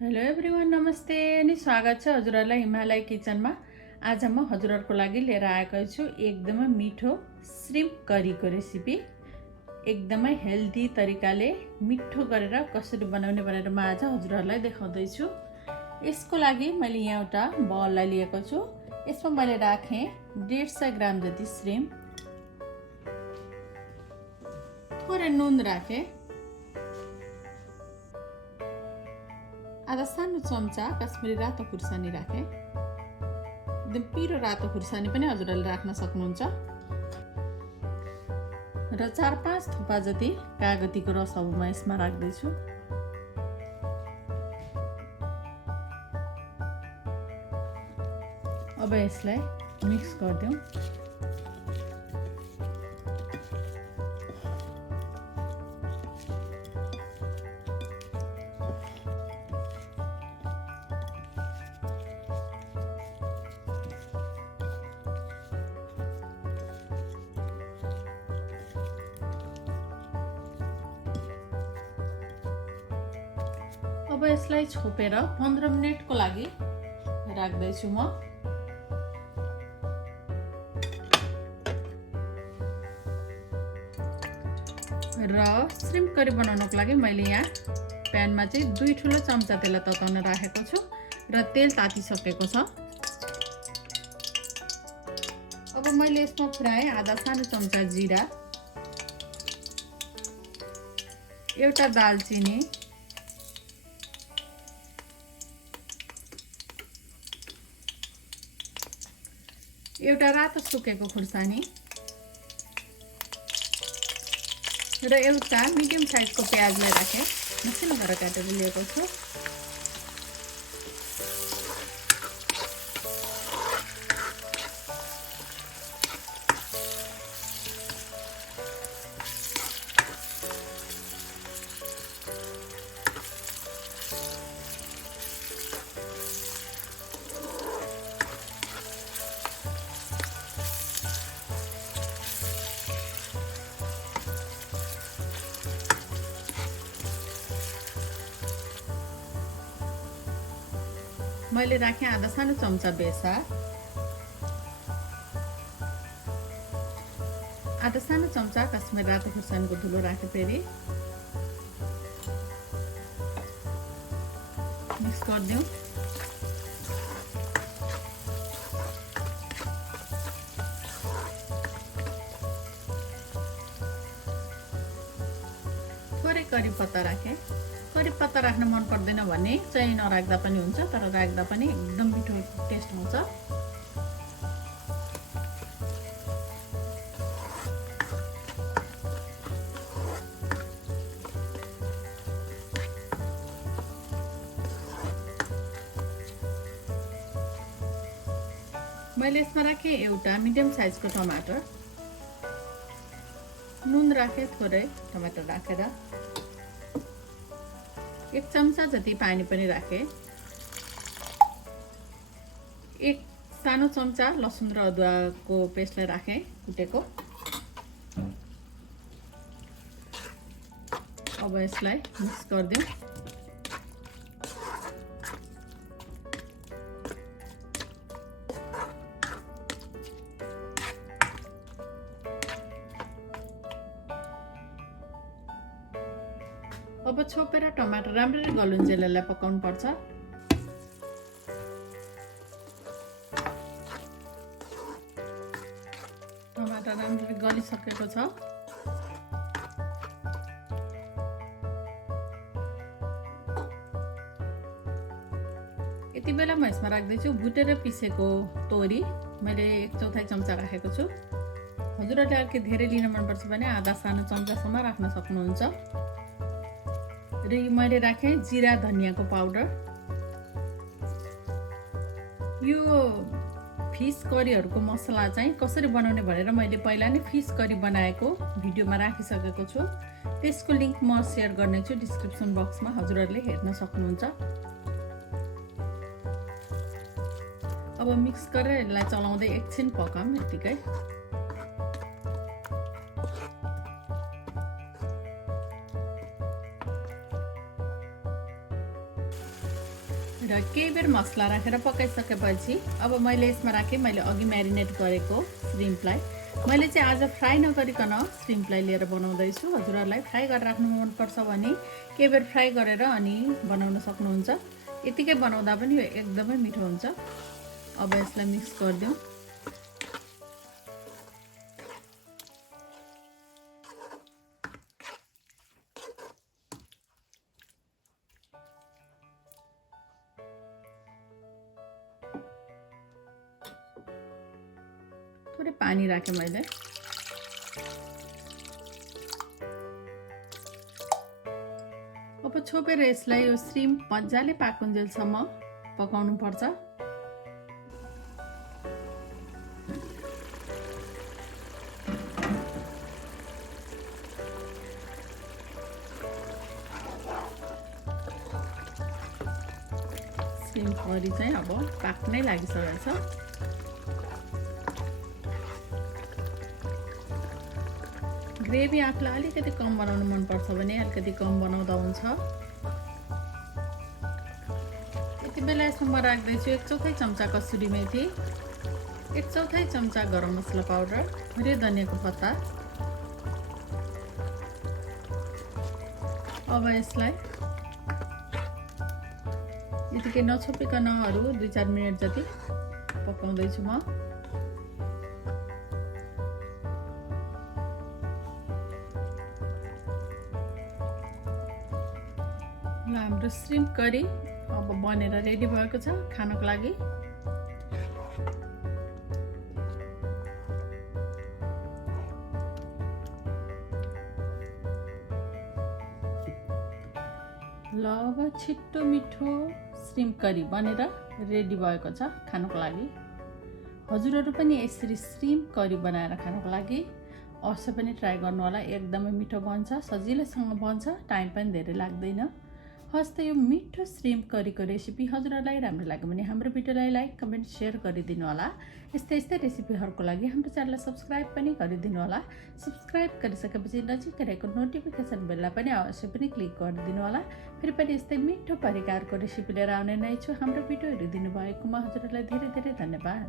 Hello everyone, नमस्ते अनि स्वागत छ हजुरहरूलाई हिमालय किचनमा। आज म हजुरहरूको लागि लिएर आएको छु एकदमै मिठो श्रिम्प करीको रेसिपी। एकदमै हेल्दी तरिकाले मिठो गरेर कसरी बनाउने भनेर म आज हजुरहरूलाई देखाउँदैछु। यसको लागि मैले यहाँ एउटा बललाई लिएको छु। यसमा मैले राखेँ 150 ग्राम जति श्रिम्प, थोरै नुन राखेँ, आधा सानो चम्चा कश्मिरी रातो खुर्सानी राखेँ। एकदम पिरो रातो खुर्सानी पनि हजुरहरूले राख्न सक्नुहुन्छ। र 4-5 थोपा जति कागतीको रस अब म यसमा राख्दैछु। अब यसलाई मिक्स गरिदिउँ। अब यसलाई छोपेर 15 मिनेटको लागि राख्दैछु म। र श्रिम्प करी बनाउनको लागि मैले यहाँ प्यानमा चाहिँ 2 ठुलो चम्चा तेल तताउन राखेको छु र तेल तातिसकेको छ। अब मैले यसमा फुराएँ आधा सानो चम्चा जिरा, एउटा दालचिनी, एउटा रातो सुकेको खुर्सानी र एउटा मिडियम साइजको प्याजलाई राखेँ, मसिनो गरेर काटेर लिएको छु। मैले राखेँ आधा सानो चम्चा बेसार, आधा सानो चम्चा कश्मिरी रातो खुर्सानीको धुलो राखेँ। फेरि मिक्स गरिदिउँ। थोरै करी पत्ता राखेँ। करी पत्ता राख्न मन पर्दैन भने चाहिँ नराख्दा पनि हुन्छ, तर राख्दा पनि एकदम मिठो टेस्ट आउँछ। मैले यसमा राखेँ एउटा मिडियम साइजको टमाटर, नुन राखेँ थोरै टमाटर राखेर, 1 चम्चा जति पानी पनि राखेँ, 1 सानो चम्चा लसुन र अदुवाको पेस्टलाई राखेँ कुटेको। अब यसलाई मिक्स गरिदिउँ। अब छोपेर टमाटर राम्ररी गलुन्जेल यसलाई पकाउनु पर्छ। टमाटर राम्ररी गलिसकेको छ। यति बेला म यसमा राख्दैछु भुटेर पिसेको तोरी, मैले 1/4 चम्चा राखेको छु। हजुरहरूले अर्कै धेरै लिन मनपर्छ भने आधा सानो चम्चासम्म राख्न सक्नुहुन्छ। र मैले राखेँ जिरा धनियाँको पाउडर। यो फिस करीहरूको मसला चाहिँ कसरी बनाउने भनेर मैले पहिला नै फिस करी बनाएको भिडियोमा राखिसकेको छु। त्यसको लिङ्क म सेयर गर्नेछु डिस्क्रिप्सन बक्समा, हजुरहरूले हेर्न सक्नुहुन्छ। अब मिक्स गरेर यसलाई चलाउँदै एकछिन पकाऊँ यतिकै। र केही बेर मसला राखेर पकाइसकेपछि अब मैले यसमा राखेँ मैले अघि म्यारिनेट गरेको श्रिम्पलाई। मैले चाहिँ आज फ्राई नगरिकन श्रिम्पलाई लिएर बनाउँदैछु। हजुरहरूलाई फ्राई गरेर राख्नु मनपर्छ भने केही बेर फ्राई गरेर अनि बनाउन सक्नुहुन्छ। यतिकै बनाउँदा पनि यो एकदमै मिठो हुन्छ। अब यसलाई मिक्स गरिदिउँ। थोरै पानी राखेँ मैले। अब छोपेर यसलाई यो श्रिम्प मजाले पाकुन्जेलसम्म पकाउनु पर्छ। श्रिम्प करी चाहिँ अब पाक्नै लागिसकेको छ। ग्रेभी आफूलाई अलिकति कम बनाउनु मनपर्छ भने अलिकति कम बनाउँदा हुन्छ। यति बेला यसमा म राख्दैछु 1/4 चम्चा कसुरी मेथी, 1/4 चम्चा गरम मसला पाउडर र धनियाको पत्ता। अब यसलाई यतिकै नछोपिकन अरू 2-4 मिनट जति पकाउँदैछु म। हाम्रो श्रिम्प करी अब बनेर रेडी भएको छ खानको लागि। ल अब छिट्टो मिठो श्रिम्प करी बनेर रेडी भएको छ खानको लागि। हजुरहरू पनि यसरी श्रिम्प करी बनाएर खानको लागि अवश्य पनि ट्राई गर्नु होला। एकदमै मिठो बन्छ, सजिलैसँग बन्छ, टाइम पनि धेरै लाग्दैन। हस् त यो मिठो श्रिम्प करीको रेसिपी हजुरहरूलाई राम्रो लाग्यो भने हाम्रो भिडियोलाई लाइक, कमेन्ट, सेयर गरिदिनु होला। यस्तै रेसिपीहरूको लागि हाम्रो च्यानललाई सब्स्क्राइब पनि गरिदिनु होला। सब्स्क्राइब गरिसकेपछि नजिकै रहेको नोटिफिकेसन बेललाई पनि अवश्य पनि क्लिक गरिदिनु होला। फेरि पनि यस्तै मिठो परिकारको रेसिपी लिएर आउने नै छु। हाम्रो भिडियो हेरिदिनु भएकोमा हजुरहरूलाई धेरै धेरै धन्यवाद।